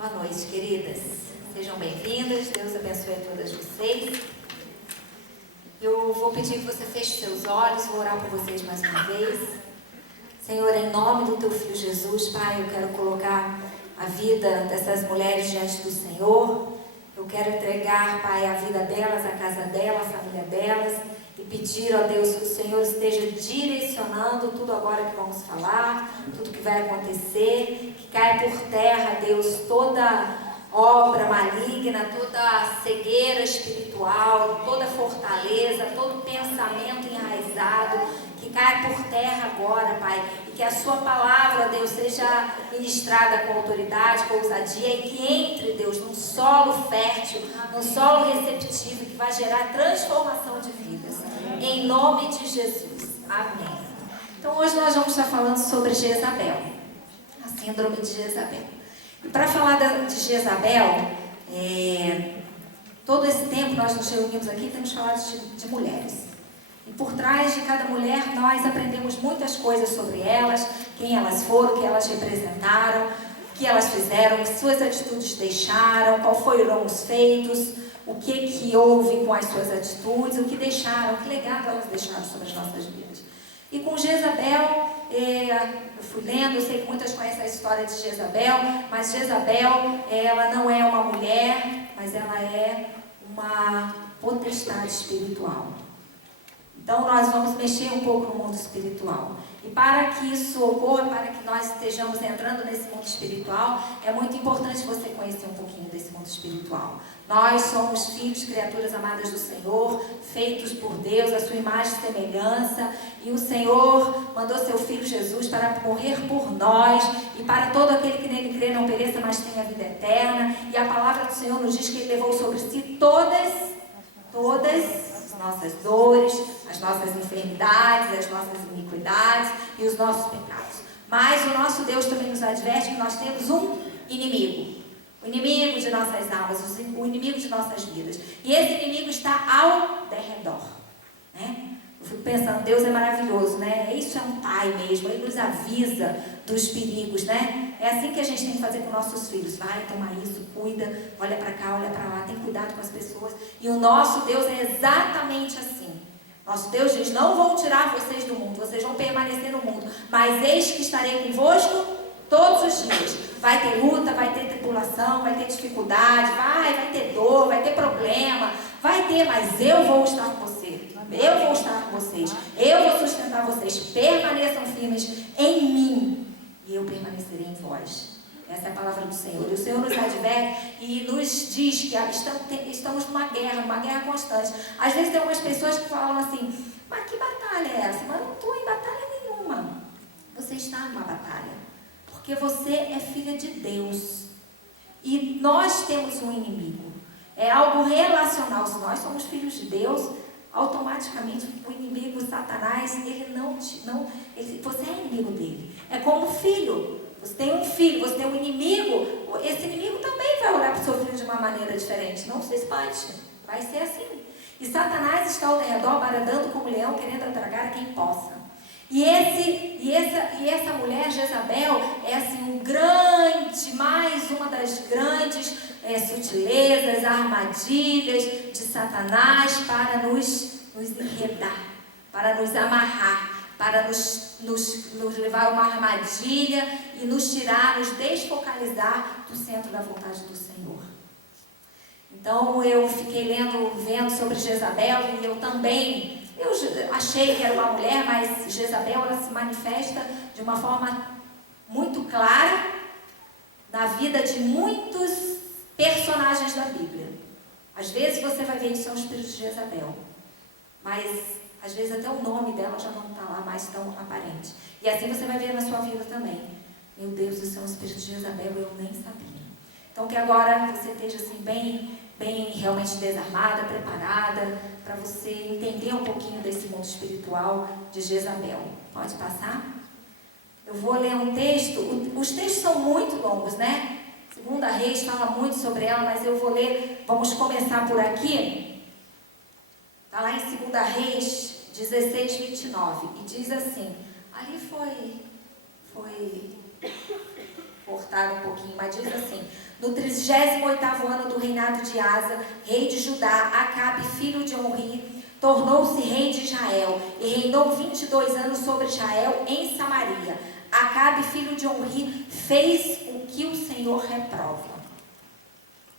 Boa noite, queridas. Sejam bem-vindas. Deus abençoe a todas vocês. Eu vou pedir que você feche seus olhos, vou orar por vocês mais uma vez. Senhor, em nome do Teu Filho Jesus, Pai, eu quero colocar a vida dessas mulheres diante do Senhor. Eu quero entregar, Pai, a vida delas, a casa delas, a família delas. E pedir, ó Deus, que o Senhor esteja direcionando tudo agora que vamos falar, tudo que vai acontecer, que caia por terra, Deus, toda obra maligna, toda cegueira espiritual, toda fortaleza, todo pensamento enraizado, que caia por terra agora, Pai, e que a Sua palavra, Deus, seja ministrada com autoridade, com ousadia, e que entre, Deus, num solo fértil, num solo receptivo, que vai gerar transformação de vidas. Em nome de Jesus. Amém. Então hoje nós vamos estar falando sobre Jezabel, a síndrome de Jezabel. E para falar de Jezabel, todo esse tempo nós nos reunimos aqui e temos falado de mulheres. E por trás de cada mulher nós aprendemos muitas coisas sobre elas, quem elas foram, o que elas representaram, o que elas fizeram, o que suas atitudes deixaram, qual foram os feitos, o que houve com as suas atitudes, o que deixaram, que legado elas deixaram sobre as nossas vidas. E com Jezabel, eu fui lendo, eu sei que muitas conhecem a história de Jezabel, mas Jezabel, ela não é uma mulher, mas ela é uma potestade espiritual. Então nós vamos mexer um pouco no mundo espiritual. E para que isso ocorra, para que nós estejamos entrando nesse mundo espiritual, é muito importante você conhecer um pouquinho desse mundo espiritual. Nós somos filhos, criaturas amadas do Senhor, feitos por Deus, a sua imagem e semelhança. E o Senhor mandou seu Filho Jesus para morrer por nós. E para todo aquele que nele crê não pereça, mas tenha vida eterna. E a palavra do Senhor nos diz que Ele levou sobre si todas as nossas dores, as nossas enfermidades, as nossas iniquidades e os nossos pecados. Mas o nosso Deus também nos adverte que nós temos um inimigo. O inimigo de nossas almas, o inimigo de nossas vidas. E esse inimigo está ao derredor, né? Eu fico pensando, Deus é maravilhoso, né? Isso é um pai mesmo, Ele nos avisa dos perigos, né? É assim que a gente tem que fazer com nossos filhos. Vai, toma isso, cuida, olha para cá, olha para lá, tem cuidado com as pessoas. E o nosso Deus é exatamente assim. Nosso Deus diz, não vou tirar vocês do mundo, vocês vão permanecer no mundo, mas eis que estarei convosco todos os dias. Vai ter luta, vai ter tribulação, vai ter dificuldade, vai ter dor, vai ter problema, vai ter, mas eu vou estar com você. Eu vou estar com vocês, eu vou sustentar vocês. Permaneçam firmes em mim e eu permanecerei em vós. Essa é a palavra do Senhor. E o Senhor nos adverte e nos diz que estamos numa guerra constante. Às vezes tem algumas pessoas que falam assim, mas que batalha é essa? Mas eu não estou em batalha nenhuma. Você está numa batalha, porque você é filha de Deus. E nós temos um inimigo. É algo relacional. Se nós somos filhos de Deus, automaticamente o inimigo, Satanás, você é inimigo dele. É como filho. Você tem um filho, você tem um inimigo, esse inimigo também vai olhar para o seu filho de uma maneira diferente. Não se espante, vai ser assim. E Satanás está ao redor, bradando como leão, querendo tragar a quem possa. E essa mulher, Jezabel, é assim mais uma das grandes sutilezas, armadilhas de Satanás para nos enredar, para nos amarrar, para nos levar a uma armadilha e nos tirar, nos desfocalizar do centro da vontade do Senhor. Então eu fiquei vendo sobre Jezabel e eu achei que era uma mulher, mas Jezabel, ela se manifesta de uma forma muito clara na vida de muitos personagens da Bíblia. Às vezes você vai ver que são os espíritos de Jezabel, mas às vezes até o nome dela já não está lá mais tão aparente. E assim você vai ver na sua vida também. Meu Deus, isso é um espírito de Jezabel, eu nem sabia. Então que agora você esteja assim bem realmente desarmada, preparada, para você entender um pouquinho desse mundo espiritual de Jezabel. Pode passar? Eu vou ler um texto. Os textos são muito longos, né? Segunda Reis fala muito sobre ela, mas eu vou ler. Vamos começar por aqui. Está lá em 2 Reis 16, 29. E diz assim, ali foi cortaram um pouquinho, mas diz assim: no 38º ano do reinado de Asa, rei de Judá, Acabe, filho de Onri, tornou-se rei de Israel e reinou 22 anos sobre Israel em Samaria. Acabe, filho de Onri, fez o que o Senhor reprova.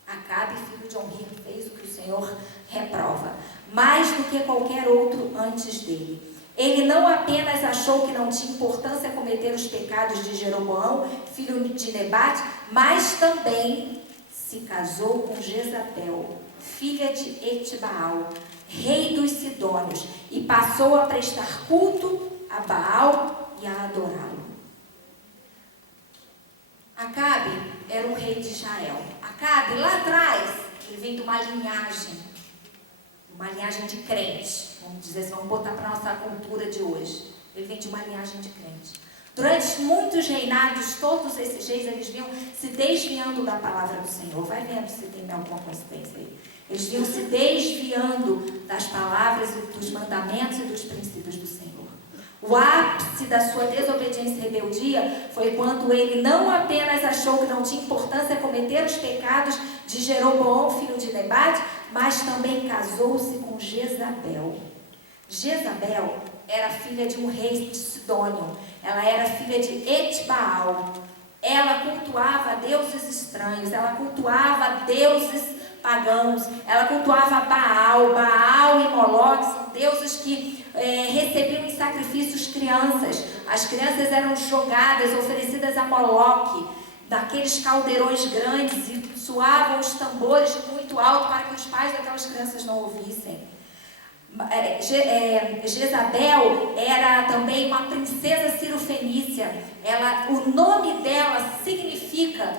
Acabe, filho de Onri, fez o que o Senhor reprova, mais do que qualquer outro antes dele. Ele não apenas achou que não tinha importância cometer os pecados de Jeroboão, filho de Nebate, mas também se casou com Jezabel, filha de Etbaal, rei dos Sidônios, e passou a prestar culto a Baal e a adorá-lo. Acabe era um rei de Israel. Acabe, lá atrás, ele vem de uma linhagem de crente. Vamos dizer assim, vamos botar para a nossa cultura de hoje. Ele vem de uma linhagem de crente. Durante muitos reinados, todos esses reis, eles vinham se desviando da palavra do Senhor. Vai vendo se tem alguma coincidência aí. Eles vinham se desviando das palavras, dos mandamentos e dos princípios do Senhor. O ápice da sua desobediência e rebeldia foi quando ele não apenas achou que não tinha importância cometer os pecados de Jeroboão, filho de Nebate, mas também casou-se com Jezabel. Jezabel era filha de um rei de Sidônio. Ela era filha de Etbaal. Ela cultuava deuses estranhos, ela cultuava deuses pagãos, ela cultuava Baal e Moloque, são deuses que recebiam em sacrifícios crianças. As crianças eram jogadas, oferecidas a Moloque, daqueles caldeirões grandes, e soavam os tambores muito alto para que os pais daquelas crianças não ouvissem. Jezabel era também uma princesa cirofenícia. O nome dela significa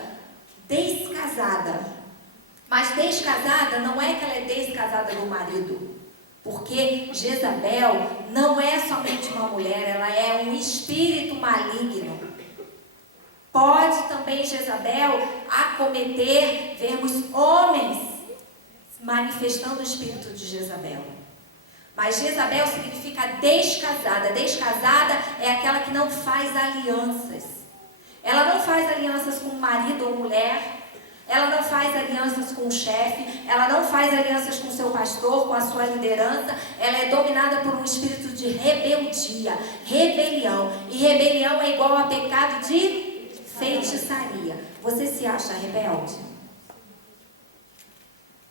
descasada. Mas descasada não é que ela é descasada do marido, porque Jezabel não é somente uma mulher, ela é um espírito maligno. Pode também Jezabel acometer, vermos homens manifestando o espírito de Jezabel. Mas Jezabel significa descasada. Descasada é aquela que não faz alianças. Ela não faz alianças com marido ou mulher. Ela não faz alianças com o chefe. Ela não faz alianças com o seu pastor, com a sua liderança. Ela é dominada por um espírito de rebeldia, rebelião. E rebelião é igual a pecado de feitiçaria. Você se acha rebelde?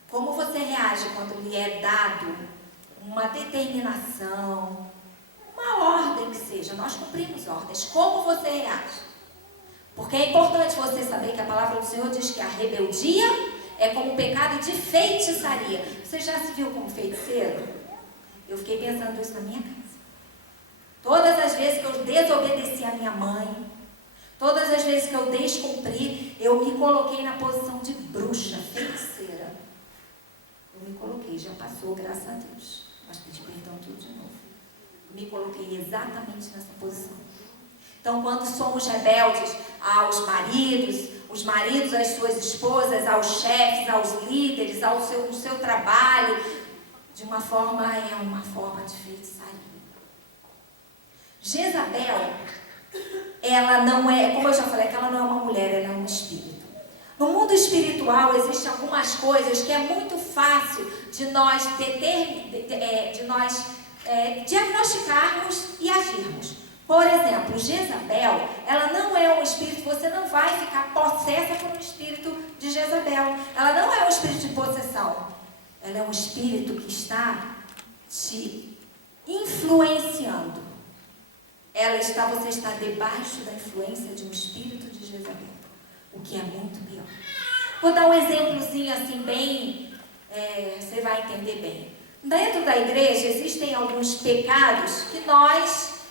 Como você reage quando lhe é dado uma determinação, uma ordem que seja? Nós cumprimos ordens. Como você reage? Porque é importante você saber que a palavra do Senhor diz que a rebeldia é como um pecado de feitiçaria. Você já se viu como feiticeiro? Eu fiquei pensando isso na minha casa. Todas as vezes que eu desobedeci a minha mãe, todas as vezes que eu descumpri, eu me coloquei na posição de bruxa, feiticeira. Eu me coloquei, já passou, graças a Deus. Mas pedi perdão tudo de novo. Eu me coloquei exatamente nessa posição. Então, quando somos rebeldes aos maridos, os maridos às suas esposas, aos chefes, aos líderes, no seu trabalho, de uma forma, é uma forma de feitiçaria. Jezabel, ela não é, como eu já falei, que ela não é uma mulher, ela é um espírito. No mundo espiritual existem algumas coisas que é muito fácil de nós diagnosticarmos e agirmos. Por exemplo, Jezabel, ela não é um espírito, você não vai ficar possessa por um espírito de Jezabel. Ela não é um espírito de possessão. Ela é um espírito que está te influenciando. Você está debaixo da influência de um espírito de Jezabel, o que é muito pior. Vou dar um exemplozinho assim bem, você vai entender bem. Dentro da igreja existem alguns pecados que nós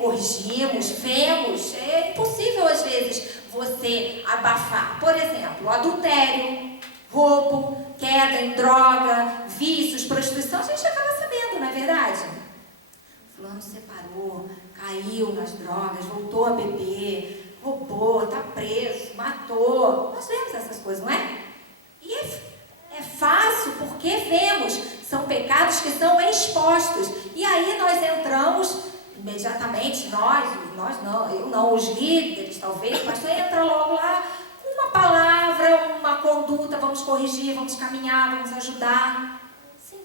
corrigimos, vemos. É impossível às vezes você abafar. Por exemplo, adultério, roubo, queda em droga, vícios, prostituição, a gente acaba sabendo, não é verdade? Fulano separou, caiu nas drogas, voltou a beber, roubou, está preso, matou. Nós vemos essas coisas, não é? E é fácil porque vemos, são pecados que são expostos. E aí nós entramos imediatamente nós não, eu não, os líderes talvez, o pastor entra logo lá com uma palavra, uma conduta, vamos corrigir, vamos caminhar, vamos ajudar. Sim.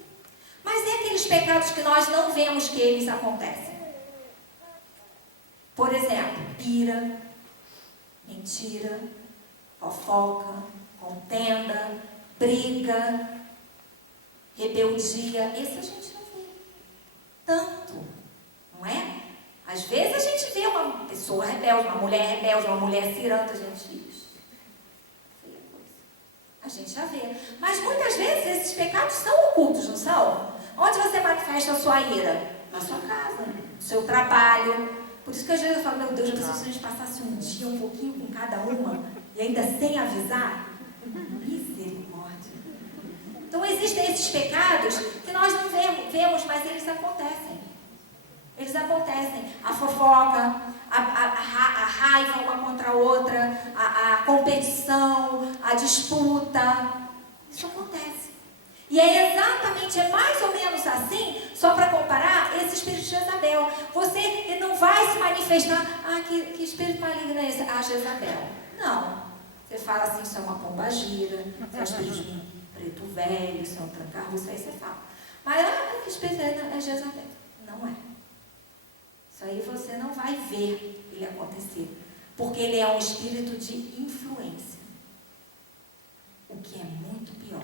Mas e aqueles pecados que nós não vemos que eles acontecem? Por exemplo, ira, mentira, fofoca, contenda, briga, rebeldia. Esse a gente não vê tanto, não é? Às vezes a gente vê uma pessoa rebelde, uma mulher ciranda, a gente já vê. Mas muitas vezes esses pecados são ocultos, não são? Onde você manifesta a sua ira? Na sua casa, no seu trabalho. Por isso que às vezes eu falo, meu Deus, se a gente passasse um dia um pouquinho com cada uma e ainda sem avisar, misericórdia. Então existem esses pecados que nós não vemos, mas eles acontecem. Eles acontecem. A fofoca, a raiva uma contra a outra, a competição, a disputa. Isso acontece. E é mais ou menos assim, só para comparar, esse espírito de Jezabel. Ele não vai se manifestar, que espírito maligno é esse? Jezabel. Não. Você fala assim, isso é uma pombagira, isso é um espírito de um preto velho, isso é um tranca-russo, aí você fala. Mas, que espírito é Jezabel? Não é. Isso aí você não vai ver ele acontecer. Porque ele é um espírito de influência. O que é muito pior.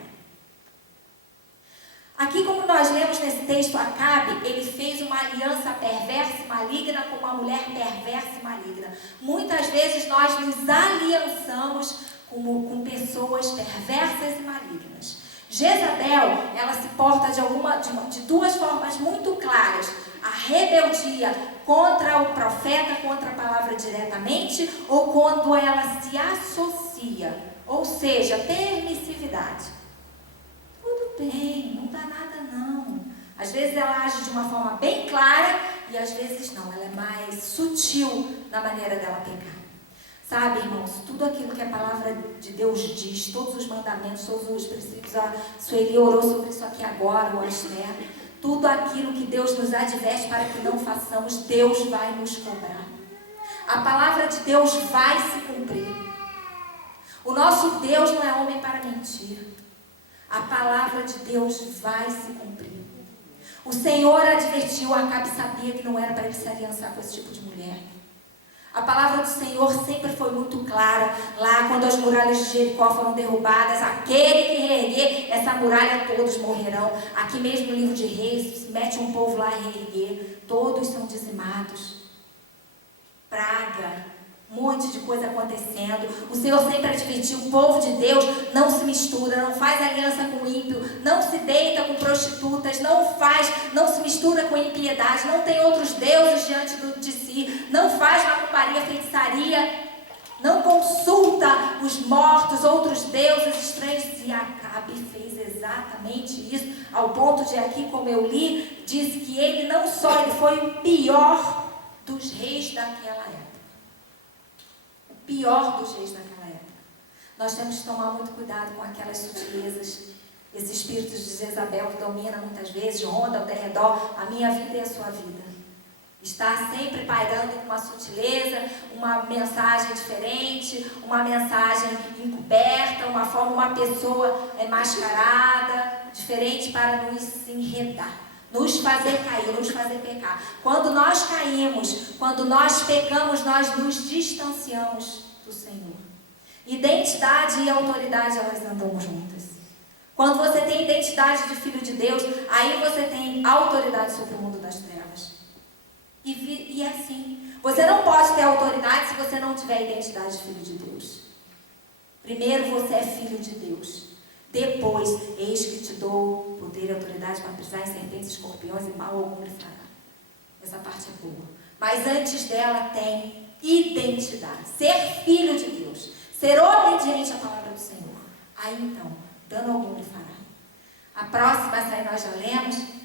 Aqui, como nós lemos nesse texto, Acabe, ele fez uma aliança perversa e maligna com uma mulher perversa e maligna. Muitas vezes nós nos aliançamos com pessoas perversas e malignas. Jezabel, ela se porta de duas formas muito claras. A rebeldia contra o profeta, contra a palavra diretamente, ou quando ela se associa, ou seja, permissividade. Tudo bem, não dá nada não. Às vezes ela age de uma forma bem clara e às vezes não, ela é mais sutil na maneira dela pecar. Sabe, irmãos, tudo aquilo que a palavra de Deus diz, todos os mandamentos, todos os princípios, a Sueli orou sobre isso aqui agora, o Aster, tudo aquilo que Deus nos adverte para que não façamos, Deus vai nos cobrar. A palavra de Deus vai se cumprir. O nosso Deus não é homem para mentir. A palavra de Deus vai se cumprir. O Senhor advertiu, Acabe sabia que não era para ele se aliançar com esse tipo de mulher. A palavra do Senhor sempre foi muito clara. Lá quando as muralhas de Jericó foram derrubadas, aquele que reerguer essa muralha, todos morrerão. Aqui mesmo no livro de Reis, se mete um povo lá e reerguer, todos são dizimados. Praga, um monte de coisa acontecendo. O Senhor sempre advertiu, o povo de Deus não se mistura, não faz aliança com o ímpio, não se deita com prostitutas, não se mistura com impiedade, não tem outros deuses diante de si, não faz macumbaria, feitiçaria, não consulta os mortos, outros deuses estranhos. E Acabe fez exatamente isso, ao ponto de aqui, como eu li, diz que ele foi o pior dos reis daquela época. Pior dos reis naquela época. Nós temos que tomar muito cuidado com aquelas sutilezas, esse espírito de Jezabel que domina muitas vezes, ronda ao derredor a minha vida e a sua vida. Está sempre pairando com uma sutileza, uma mensagem diferente, uma mensagem encoberta, uma pessoa mascarada, diferente para nos enredar, nos fazer cair, nos fazer pecar. Quando nós caímos, quando nós pecamos, nós nos distanciamos do Senhor. Identidade e autoridade, elas andam juntas. Quando você tem identidade de filho de Deus, aí você tem autoridade sobre o mundo das trevas. E é assim. Você não pode ter autoridade se você não tiver identidade de filho de Deus. Primeiro você é filho de Deus. Depois, eis que te dou poder e autoridade para pisar em serpentes, escorpiões e mal algum lhe fará. Essa parte é boa. Mas antes dela tem identidade. Ser filho de Deus. Ser obediente à palavra do Senhor. Aí então, dano algum lhe fará. A próxima, essa aí nós já lemos.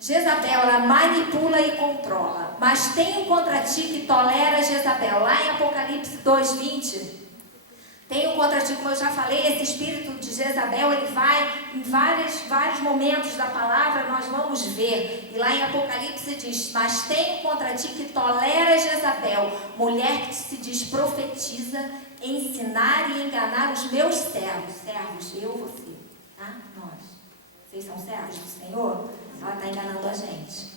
Jezabel, ela manipula e controla. Mas tenho contra ti que tolera Jezabel. Lá em Apocalipse 2:20. Tenho contra ti, como eu já falei, esse espírito de Jezabel, ele vai em vários momentos da palavra, nós vamos ver. E lá em Apocalipse diz: mas tenho contra ti que toleras Jezabel, mulher que se diz profetiza, ensinar e enganar os meus servos. Servos, eu, você, tá? Nós. Vocês são servos do Senhor? Ela está enganando a gente.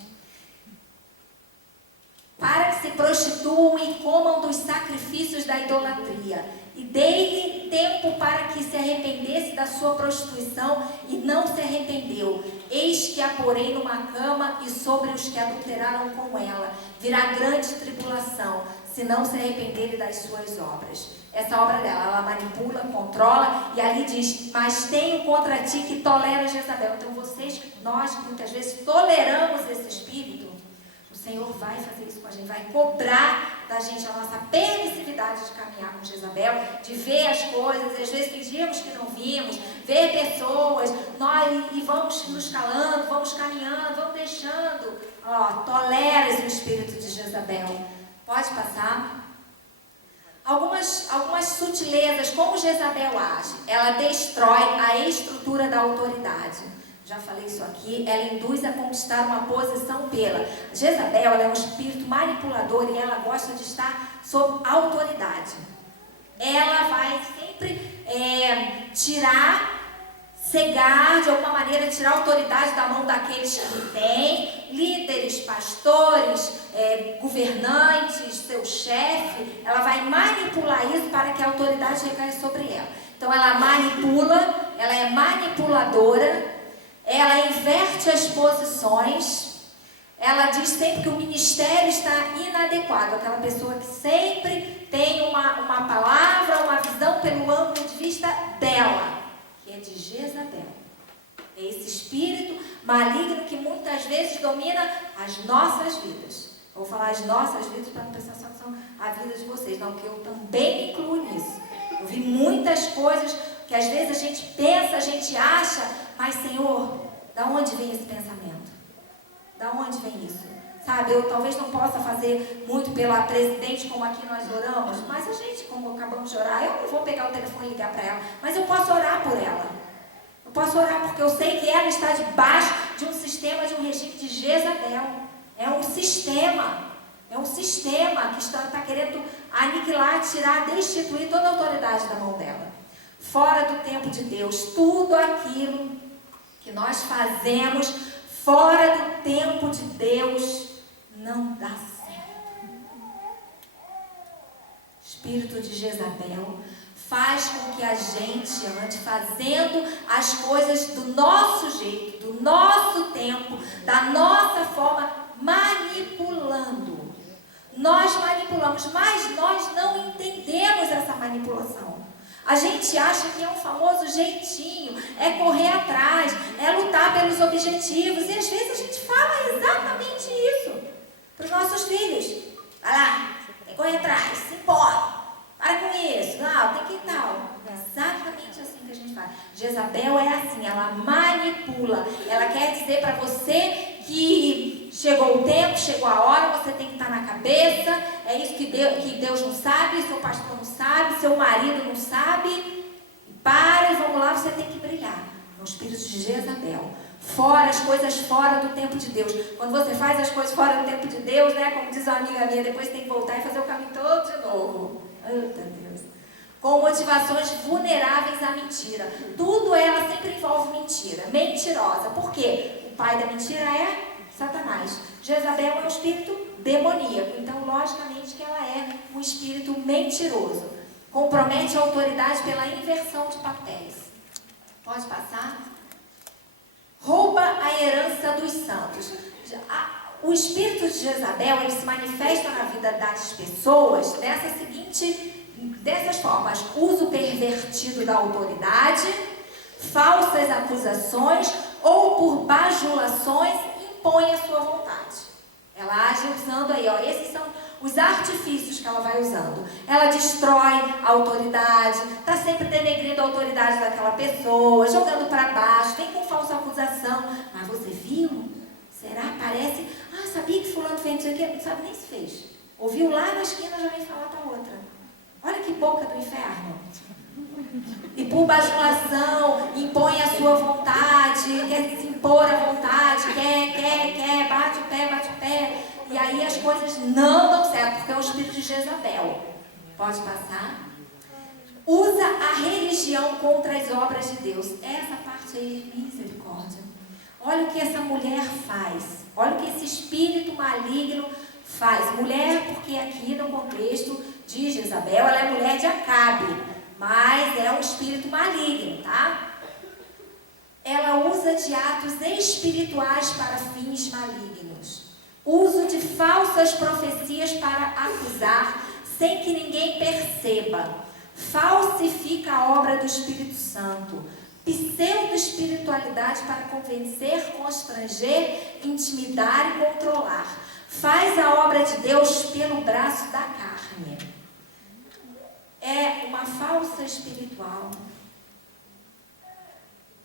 Para que se prostituam e comam dos sacrifícios da idolatria. E dei-lhe tempo para que se arrependesse da sua prostituição, e não se arrependeu. Eis que a porei numa cama, e sobre os que adulteraram com ela virá grande tribulação, se não se arrependerem das suas obras. Essa obra dela, ela manipula, controla, e ali diz: mas tenho contra ti que toleras Jezabel. Então nós que muitas vezes toleramos esse espírito, o Senhor vai fazer isso com a gente, vai cobrar da gente a nossa permissividade de caminhar com Jezabel, de ver as coisas, às vezes fingimos que não vimos, ver pessoas, e vamos nos calando, vamos caminhando, vamos deixando. Toleras o espírito de Jezabel. Pode passar. Algumas sutilezas, como Jezabel age. Ela destrói a estrutura da autoridade. Já falei isso aqui, ela induz a conquistar uma posição pela. Jezabel, ela é um espírito manipulador e ela gosta de estar sob autoridade. Ela vai sempre cegar, de alguma maneira, tirar a autoridade da mão daqueles que têm, líderes, pastores, governantes, seu chefe. Ela vai manipular isso para que a autoridade recaia sobre ela. Então ela manipula, ela é manipuladora. Ela inverte as posições, ela diz sempre que o ministério está inadequado, aquela pessoa que sempre tem uma palavra, uma visão pelo ângulo de vista dela, que é de Jezabel. É esse espírito maligno que muitas vezes domina as nossas vidas. Eu vou falar as nossas vidas para não pensar só que são a vida de vocês, não, porque eu também me incluo nisso. Eu vi muitas coisas que às vezes a gente pensa, a gente acha, mas Senhor, da onde vem esse pensamento? Da onde vem isso? Sabe, eu talvez não possa fazer muito pela presidente como aqui nós oramos, mas a gente, como acabamos de orar, eu não vou pegar o telefone e ligar para ela, mas eu posso orar por ela. Eu posso orar porque eu sei que ela está debaixo de um sistema, de um regime de Jezabel. É um sistema que está querendo aniquilar, tirar, destituir toda a autoridade da mão dela. Fora do tempo de Deus, tudo aquilo que nós fazemos fora do tempo de Deus não dá certo. Espírito de Jezabel faz com que a gente ande fazendo as coisas do nosso jeito, do nosso tempo, da nossa forma, manipulando. Nós manipulamos, mas nós não entendemos essa manipulação. A gente acha que é um famoso jeitinho, é correr atrás, é lutar pelos objetivos. E às vezes a gente fala exatamente isso para os nossos filhos. Vai lá, tem que correr atrás, se impõe, para com isso, não, tem que tal. É exatamente assim que a gente faz. Jezabel é assim, ela manipula. Ela quer dizer para você que chegou o tempo, chegou a hora, você tem que estar na cabeça, é isso que Deus não sabe, seu pastor não sabe, seu marido não sabe. Para e vamos lá, você tem que brilhar. É o espírito de Jezabel. Fora as coisas fora do tempo de Deus. Quando você faz as coisas fora do tempo de Deus, né, como diz uma amiga minha, depois tem que voltar e fazer o caminho todo de novo. Eita Deus. Com motivações vulneráveis à mentira. Tudo ela sempre envolve mentira, mentirosa. Por quê? O pai da mentira é Satanás. Jezabel é um espírito demoníaco. Então, logicamente que ela é um espírito mentiroso. Compromete a autoridade pela inversão de papéis. Pode passar? Rouba a herança dos santos. O espírito de Jezabel, ele se manifesta na vida das pessoas dessas formas: uso pervertido da autoridade, falsas acusações ou por bajulações impõe a sua vontade. Ela age usando aí, esses são os artifícios que ela vai usando. Ela destrói a autoridade, está sempre denegrindo a autoridade daquela pessoa, jogando para baixo, vem com falsa acusação. Mas você viu? Será? Parece, sabia que fulano fez isso aqui? Não sabe nem se fez. Ouviu lá na esquina, já vem falar para outra. Olha que boca do inferno. E por bajulação, impõe a sua vontade, quer se impor à vontade, quer, bate o pé. E aí as coisas não dão certo, porque é o espírito de Jezabel. Pode passar? Usa a religião contra as obras de Deus. Essa parte aí, misericórdia. Olha o que essa mulher faz. Olha o que esse espírito maligno faz. Mulher, porque aqui no contexto de Jezabel, ela é mulher de Acabe. Mas é um espírito maligno, tá? Ela usa de atos espirituais para fins malignos. Uso de falsas profecias para acusar, sem que ninguém perceba. Falsifica a obra do Espírito Santo. Pseudo-espiritualidade para convencer, constranger, intimidar e controlar. Faz a obra de Deus pelo braço da carne. É uma falsa espiritual.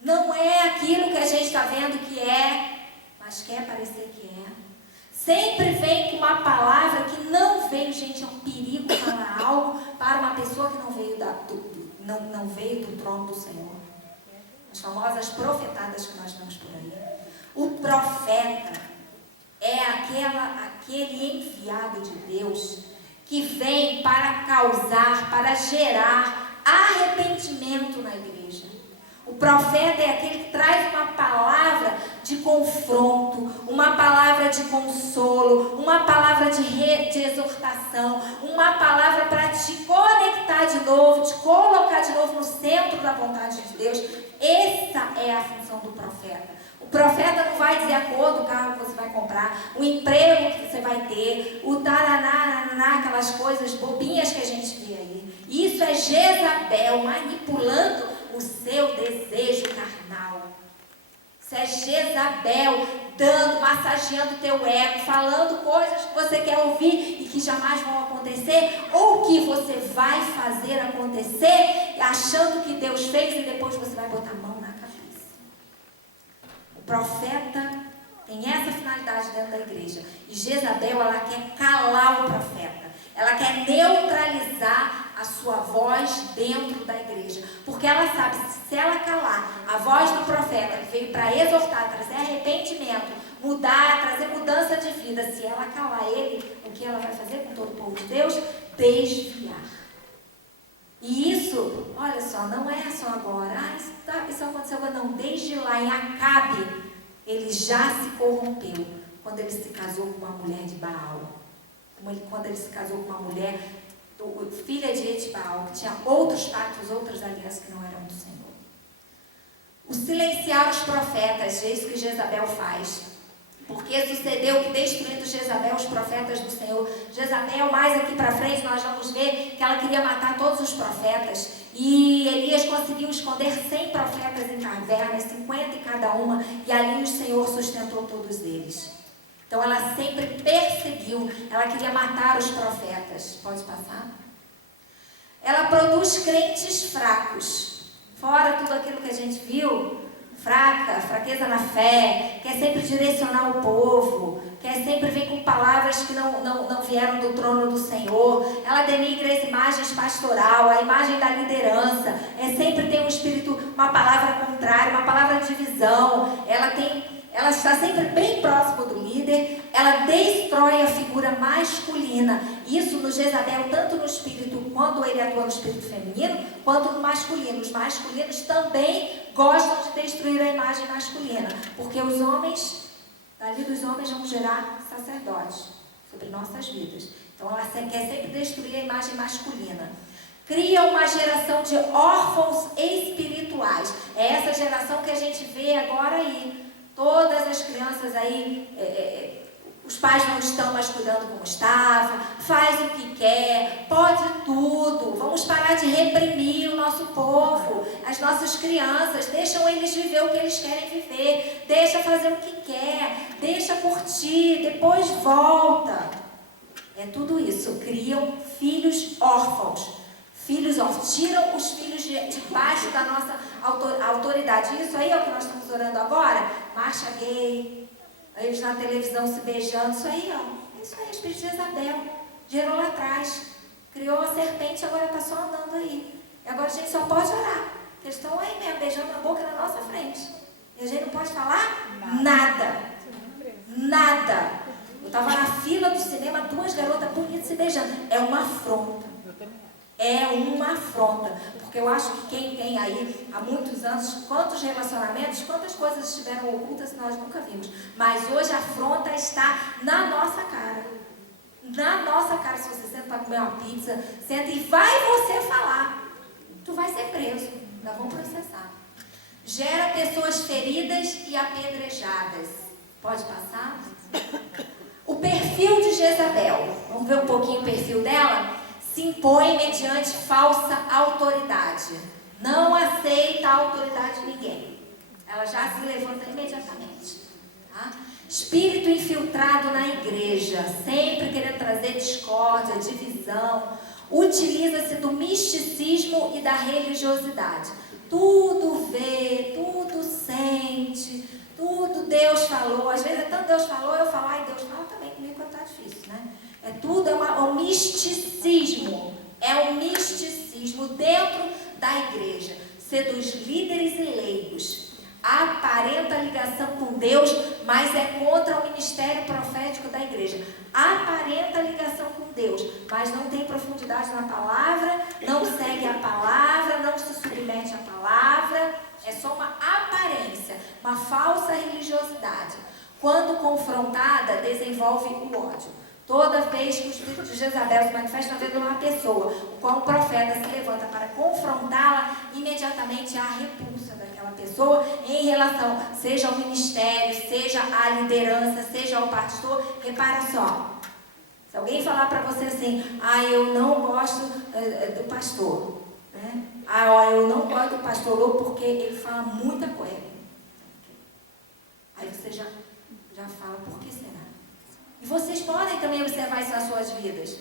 Não é aquilo que a gente está vendo que é, mas quer parecer que é. Sempre vem com uma palavra que não veio, gente, é um perigo falar algo para uma pessoa que não veio, não veio do trono do Senhor. As famosas profetadas que nós vemos por aí. O profeta é aquele enviado de Deus que vem para causar, para gerar arrependimento na igreja. O profeta é aquele que traz uma palavra de confronto, uma palavra de consolo, uma palavra de exortação, uma palavra para te conectar de novo, te colocar de novo no centro da vontade de Deus. Essa é a função do profeta. O profeta não vai dizer a cor do carro que você vai comprar, o emprego que você vai ter, o taraná, aquelas coisas bobinhas que a gente vê aí. Isso é Jezabel manipulando o seu desejo carnal. Isso é Jezabel massageando o teu ego, falando coisas que você quer ouvir e que jamais vão acontecer, ou que você vai fazer acontecer, achando que Deus fez e depois você vai botar a mão na cabeça. O profeta tem essa finalidade dentro da igreja. E Jezabel, ela quer calar o profeta. Ela quer neutralizar a sua voz dentro da igreja. Porque ela sabe que se ela calar a voz do profeta, que veio para exortar, trazer arrependimento, mudar, trazer mudança de vida, se ela calar ele, o que ela vai fazer com todo o povo de Deus? Desviar. E isso, olha só, não é só agora. Isso aconteceu agora, não. Desde lá em Acabe, ele já se corrompeu quando ele se casou com uma mulher de Baal. Quando ele se casou com uma mulher, filha de Etbaal, que tinha outros pactos, outras alianças que não eram do Senhor. O silenciar os profetas, é isso que Jezabel faz. Porque sucedeu que, destruindo Jezabel os profetas do Senhor, Jezabel, mais aqui para frente, nós vamos ver que ela queria matar todos os profetas. E Elias conseguiu esconder 100 profetas em cavernas, 50 em cada uma, e ali o Senhor sustentou todos eles. Então ela sempre perseguiu, ela queria matar os profetas. Pode passar? Ela produz crentes fracos. Fora tudo aquilo que a gente viu, fraqueza na fé, quer sempre direcionar o povo, quer sempre vir com palavras que não vieram do trono do Senhor. Ela denigra as imagens pastoral, a imagem da liderança. Sempre tem um espírito, uma palavra contrária, uma palavra de divisão. Ela está sempre bem próximo do líder, ela destrói a figura masculina. Isso no Jezabel, tanto no espírito, quando ele atua no espírito feminino, quanto no masculino. Os masculinos também gostam de destruir a imagem masculina, porque os homens, dali dos homens vão gerar sacerdotes sobre nossas vidas. Então ela quer sempre destruir a imagem masculina. Cria uma geração de órfãos espirituais. É essa geração que a gente vê agora aí. Todas as crianças aí, os pais não estão mais cuidando como estavam, faz o que quer, pode tudo. Vamos parar de reprimir o nosso povo, as nossas crianças, deixam eles viver o que eles querem viver, deixa fazer o que quer, deixa curtir, depois volta. É tudo isso, criam filhos órfãos. Tiram os filhos debaixo da nossa autoridade. Isso aí é o que nós estamos orando agora. Marcha gay, eles na televisão se beijando. Isso aí, ó. Isso aí, o espírito de Jezabel. Gerou lá atrás. Criou a serpente, agora está só andando aí. E agora a gente só pode orar. Eles estão aí mesmo, beijando a boca na nossa frente. E a gente não pode falar nada. Nada. Eu estava na fila do cinema, 2 garotas bonitas se beijando. É uma afronta. É uma afronta. Porque eu acho que quem tem aí há muitos anos, quantos relacionamentos, quantas coisas estiveram ocultas nós nunca vimos. Mas hoje a afronta está na nossa cara. Na nossa cara. Se você senta para comer uma pizza, senta e vai você falar. Tu vai ser preso. Ainda vão processar. Gera pessoas feridas e apedrejadas. Pode passar? O perfil de Jezabel. Vamos ver um pouquinho o perfil dela? Se impõe mediante falsa autoridade. Não aceita a autoridade de ninguém. Ela já se levanta imediatamente. Tá? Espírito infiltrado na igreja, sempre querendo trazer discórdia, divisão. Utiliza-se do misticismo e da religiosidade. Tudo vê, tudo sente, tudo Deus falou. Às vezes é tanto Deus falou, eu falo, ai, Deus fala também comigo quando está difícil, né? Um misticismo. É um misticismo dentro da igreja. Seduz líderes e leigos. Aparenta ligação com Deus, mas é contra o ministério profético da igreja. Aparenta ligação com Deus, mas não tem profundidade na palavra, não segue a palavra, não se submete à palavra. É só uma aparência, uma falsa religiosidade. Quando confrontada, desenvolve o ódio. Toda vez que o espírito de Jezabel se manifesta na vida de uma pessoa, o qual o profeta se levanta para confrontá-la, imediatamente há a repulsa daquela pessoa em relação, seja ao ministério, seja à liderança, seja ao pastor. Repara só, se alguém falar para você assim, eu não gosto do pastor, né? Eu não gosto do pastor Lô porque ele fala muita coisa. Aí você já fala, por que será? E vocês podem também observar isso nas suas vidas.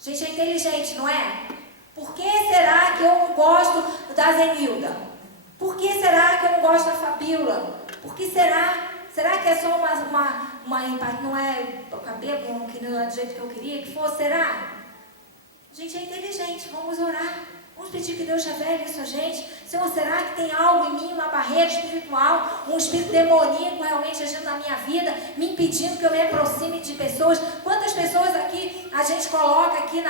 Gente é inteligente, não é? Por que será que eu não gosto da Zenilda? Por que será que eu não gosto da Fabíola? Por que será? Será que é só uma empatia? Não é o cabelo, que não é do jeito que eu queria que fosse? Será? Gente é inteligente, vamos orar. Vamos pedir que Deus revele isso a gente. Senhor, será que tem algo em mim, uma barreira espiritual, um espírito demoníaco realmente agindo na minha vida, me impedindo que eu me aproxime de pessoas? Quantas pessoas aqui a gente coloca aqui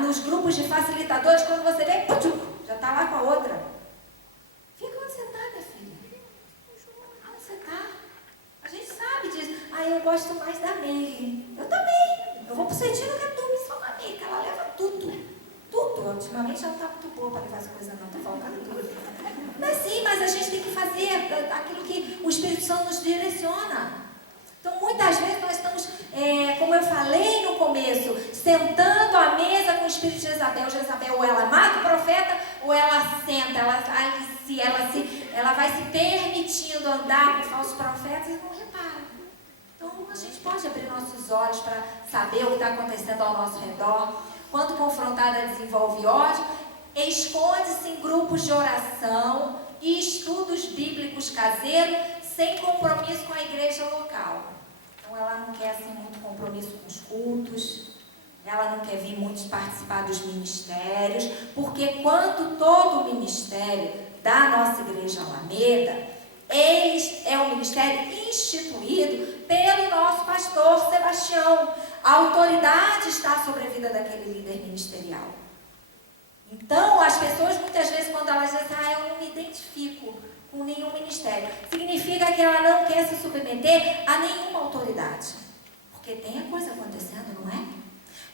nos grupos de facilitadores, quando você vê, já está lá com a outra. Fica onde você está, minha filha. Onde você está? A gente sabe disso. Eu gosto mais da Meire. Eu também. Eu vou pro Cetinho, eu quero dormir só na Meire, que ela leva tudo. Tudo. Ultimamente ela não está muito boa para levar as coisas, não. Está faltando tudo. Mas a gente tem que fazer aquilo que o Espírito Santo nos direciona. Então, muitas vezes nós estamos, como eu falei no começo, sentando à mesa com o Espírito de Jezabel. Jezabel, ou ela mata o profeta, ou ela senta, ela vai se permitindo andar com falsos profetas e não repara. Então, a gente pode abrir nossos olhos para saber o que está acontecendo ao nosso redor. Quando confrontada, desenvolve ódio, esconde-se em grupos de oração e estudos bíblicos caseiros, sem compromisso com a igreja local. Então, ela não quer assim, muito compromisso com os cultos, ela não quer vir muito participar dos ministérios, porque quando todo o ministério da nossa igreja Alameda, é um ministério instituído pelo nosso pastor Sebastião. A autoridade está sobre a vida daquele líder ministerial. Então, as pessoas muitas vezes, quando elas dizem, eu não me identifico com nenhum ministério, significa que ela não quer se submeter a nenhuma autoridade. Porque tem a coisa acontecendo, não é?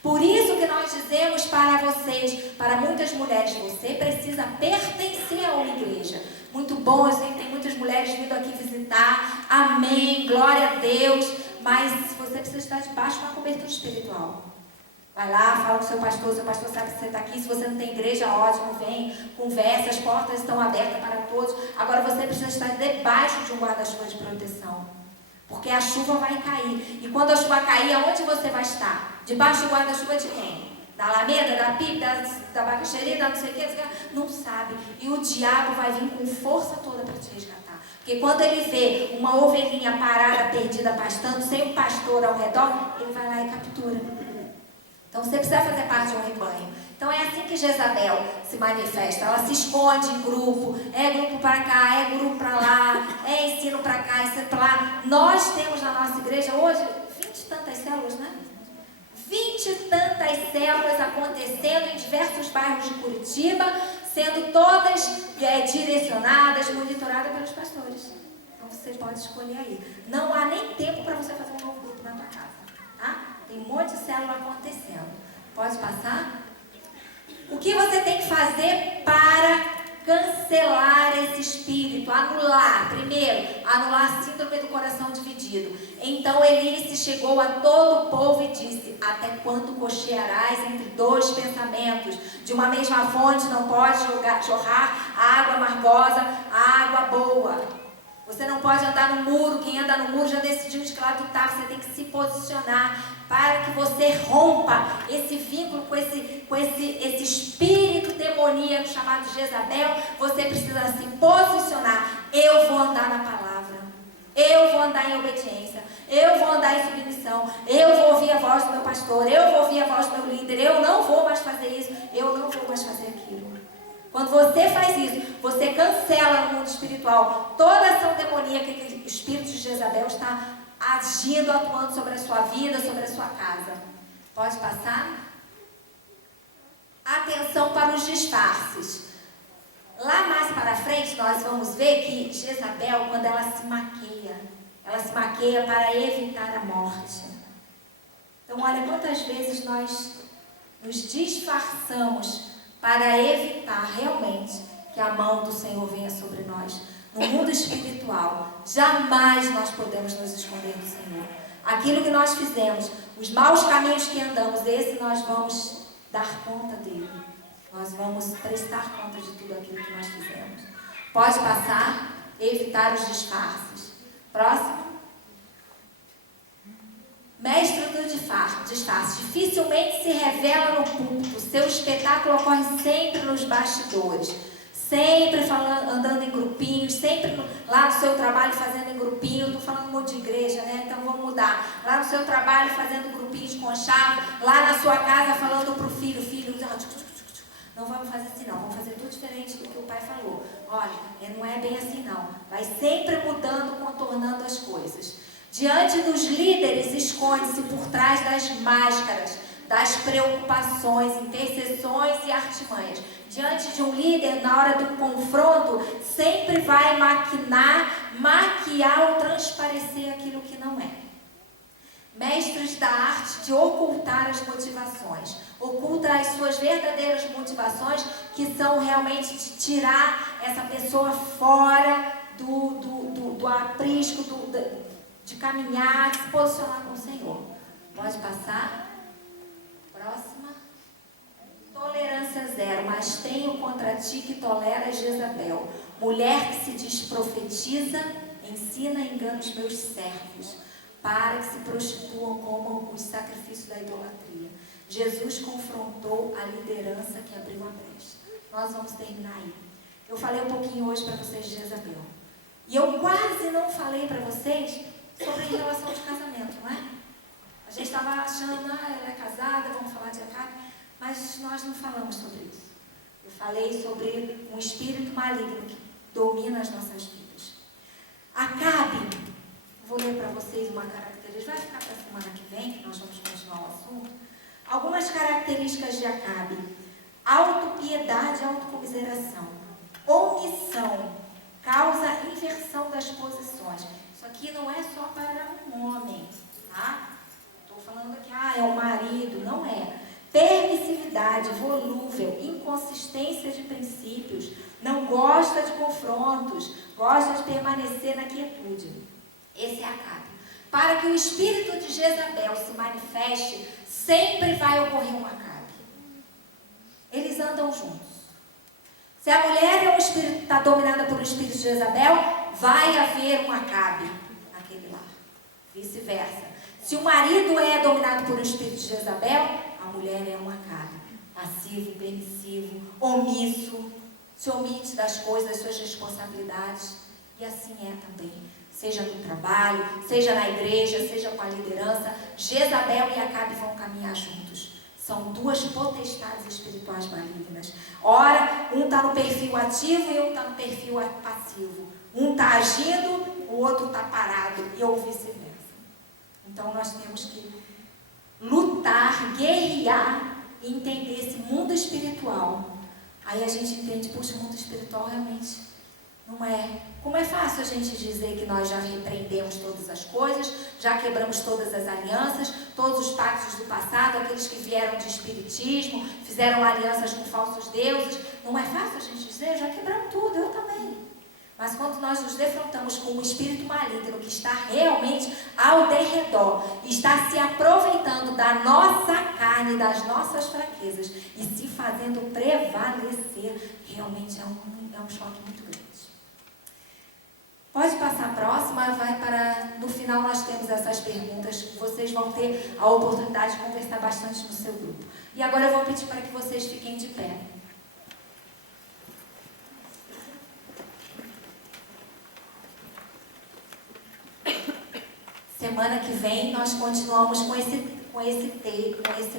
Por isso que nós dizemos para vocês, para muitas mulheres, você precisa pertencer a uma igreja. Muito bom, eu sei que tem muitas mulheres vindo aqui visitar. Amém, glória a Deus. Mas você precisa estar debaixo de uma cobertura espiritual. Vai lá, fala com o seu pastor sabe que você está aqui. Se você não tem igreja, ótimo, vem, conversa, as portas estão abertas para todos. Agora você precisa estar debaixo de um guarda-chuva de proteção. Porque a chuva vai cair. E quando a chuva cair, aonde você vai estar? Debaixo do guarda-chuva de quem? Da Alameda, da PIB, da Bacaxeria, da não sei o que, não sabe. E o diabo vai vir com força toda para te resgatar. Porque quando ele vê uma ovelhinha parada, perdida, pastando, sem um pastor ao redor, ele vai lá e captura. Então você precisa fazer parte de um rebanho. Então é assim que Jezabel se manifesta. Ela se esconde em grupo. É grupo para cá, é grupo para lá, é ensino para cá, ensino para lá. Nós temos na nossa igreja hoje 20 e tantas células, né? 20 e tantas células acontecendo em diversos bairros de Curitiba, sendo todas direcionadas, monitoradas pelos pastores. Então você pode escolher aí. Não há nem tempo para você fazer um novo grupo na tua casa, tá? Tem um monte de célula acontecendo. Pode passar? O que você tem que fazer para cancelar esse espírito? Anular. Primeiro, anular a síndrome do coração dividido. Então Elias chegou a todo o povo e disse: até quando cochearás entre dois pensamentos? De uma mesma fonte não pode jorrar a água amargosa, a água boa. Você não pode andar no muro. Quem anda no muro já decidiu de que lado está. Você tem que se posicionar para que você rompa esse vínculo com esse espírito demoníaco chamado Jezabel. Você precisa se posicionar. Eu vou andar na palavra. Eu vou andar em obediência. Eu vou andar em submissão. Eu vou ouvir a voz do meu pastor. Eu vou ouvir a voz do meu líder. Eu não vou mais fazer isso. Eu não vou mais fazer aquilo. Quando você faz isso, você cancela no mundo espiritual toda ação demoníaca que o espírito de Jezabel está agindo, atuando sobre a sua vida, sobre a sua casa. Pode passar? Atenção para os disfarces. Lá mais para frente nós vamos ver que Jezabel, quando ela se maqueia para evitar a morte. Então olha quantas vezes nós nos disfarçamos para evitar realmente que a mão do Senhor venha sobre nós. No mundo espiritual, jamais nós podemos nos esconder do Senhor. Aquilo que nós fizemos, os maus caminhos que andamos, esse nós vamos dar conta dele. Nós vamos prestar conta de tudo aquilo que nós fizemos. Pode passar? Evitar os disfarces. Próximo. Mestre do disfarce. Dificilmente se revela no púlpito. Seu espetáculo ocorre sempre nos bastidores. Sempre falando, andando em grupinhos. Sempre lá no seu trabalho fazendo em grupinho. Estou falando muito de igreja, né? Então vamos mudar. Lá no seu trabalho fazendo grupinhos com chave. Lá na sua casa falando para o filho. Filho, não vamos fazer assim não. Vamos fazer tudo diferente do que o pai falou. Olha, não é bem assim não. Vai sempre mudando, contornando as coisas. Diante dos líderes, esconde-se por trás das máscaras, das preocupações, intercessões e artimanhas. Diante de um líder, na hora do confronto, sempre vai maquiar ou transparecer aquilo que não é. Mestres da arte de ocultar as motivações. Oculta as suas verdadeiras motivações, que são realmente de tirar essa pessoa fora do aprisco, de caminhar, de se posicionar com o Senhor. Pode passar? Próxima. Tolerância zero, mas tenho contra ti que toleras Jezabel. Mulher que se diz profetiza, ensina e engana os meus servos, para que se prostituam como os sacrifícios da idolatria. Jesus confrontou a liderança que abriu a brecha. Nós vamos terminar aí. Eu falei um pouquinho hoje para vocês de Jezabel. E eu quase não falei para vocês sobre relação de casamento, não é? A gente estava achando, ela é casada, vamos falar de Acabe, mas nós não falamos sobre isso. Eu falei sobre um espírito maligno que domina as nossas vidas. Acabe, vou ler para vocês uma característica, vai ficar para a semana que vem, que nós vamos continuar o assunto. Algumas características de Acabe: autopiedade e autocomiseração, omissão, causa inversão das posições. Isso aqui não é só para um homem, tá? Estou falando aqui, é o marido, não é. Permissividade, volúvel, inconsistência de princípios, não gosta de confrontos, gosta de permanecer na quietude. Esse é Acabe. Para que o espírito de Jezabel se manifeste, sempre vai ocorrer um Acabe. Eles andam juntos. Se a mulher está dominada por um espírito de Jezabel, vai haver um Acabe naquele lar. Vice-versa. Se o marido é dominado por um espírito de Jezabel, a mulher é um Acabe. Passivo, permissivo, omisso, se omite das coisas, das suas responsabilidades. E assim é também. Seja no trabalho, seja na igreja, seja com a liderança, Jezabel e Acabe vão caminhar juntos. São duas potestades espirituais malignas. Ora, um está no perfil ativo e um está no perfil passivo. Um está agindo, o outro está parado, ou vice-versa. Então nós temos que lutar, guerrear e entender esse mundo espiritual. Aí a gente entende, puxa, o mundo espiritual realmente não é. Como é fácil a gente dizer que nós já repreendemos todas as coisas, já quebramos todas as alianças, todos os pactos do passado, aqueles que vieram de espiritismo, fizeram alianças com falsos deuses. Não é fácil a gente dizer, já quebramos tudo, eu também. Mas quando nós nos defrontamos com um espírito maligno que está realmente ao derredor, está se aproveitando da nossa carne, das nossas fraquezas e se fazendo prevalecer, realmente é um choque muito grande. Pode passar a próxima, no final nós temos essas perguntas, vocês vão ter a oportunidade de conversar bastante no seu grupo. E agora eu vou pedir para que vocês fiquem de pé. Semana que vem nós continuamos com esse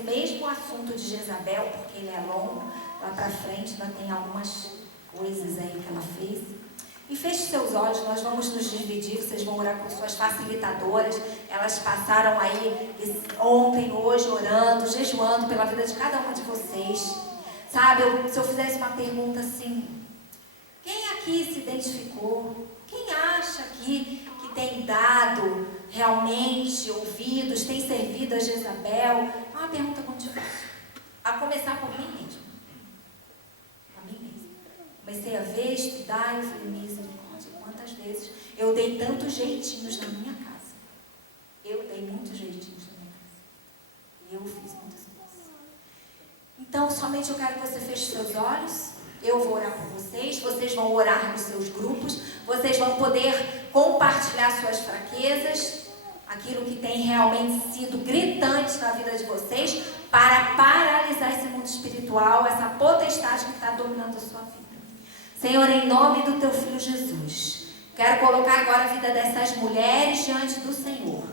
mesmo assunto de Jezabel, porque ele é longo, lá para frente ainda tem algumas coisas aí que ela fez. E feche seus olhos, nós vamos nos dividir, vocês vão orar com suas facilitadoras. Elas passaram aí ontem, hoje, orando, jejuando pela vida de cada uma de vocês. Sabe, se eu fizesse uma pergunta assim, quem aqui se identificou? Quem acha aqui que tem dado realmente ouvidos, tem servido a Jezabel? É uma pergunta muito difícil. A começar por mim mesmo. Comecei a ver, estudar, eu falei, misericórdia, quantas vezes eu dei tantos jeitinhos na minha casa. Eu dei muitos jeitinhos na minha casa. Eu fiz muitas coisas. Então, somente eu quero que você feche seus olhos. Eu vou orar por vocês, vocês vão orar nos seus grupos, vocês vão poder compartilhar suas fraquezas, aquilo que tem realmente sido gritante na vida de vocês, para paralisar esse mundo espiritual, essa potestade que está dominando a sua vida. Senhor, em nome do Teu Filho Jesus, quero colocar agora a vida dessas mulheres diante do Senhor.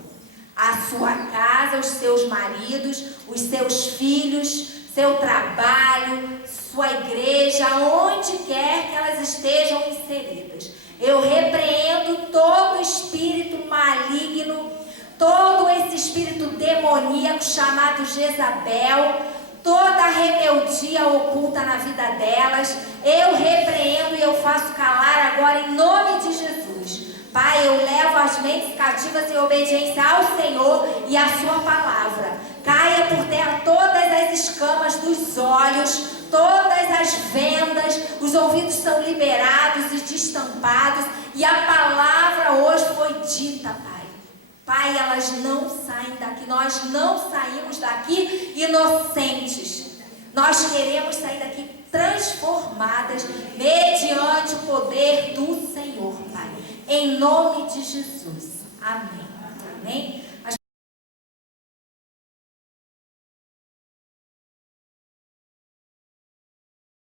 A sua casa, os seus maridos, os seus filhos, seu trabalho, sua igreja, onde quer que elas estejam inseridas. Eu repreendo todo espírito maligno, todo esse espírito demoníaco chamado Jezabel, toda a rebeldia oculta na vida delas, eu repreendo e eu faço calar agora em nome de Jesus. Pai, eu levo as mentes cativas em obediência ao Senhor e à sua palavra. Caia por terra todas as escamas dos olhos, todas as vendas, os ouvidos são liberados e destampados, e a palavra hoje foi dita, Pai. Pai, elas não saem daqui, nós não saímos daqui inocentes. Nós queremos sair daqui transformadas mediante o poder do Senhor, Pai. Em nome de Jesus. Amém. Amém.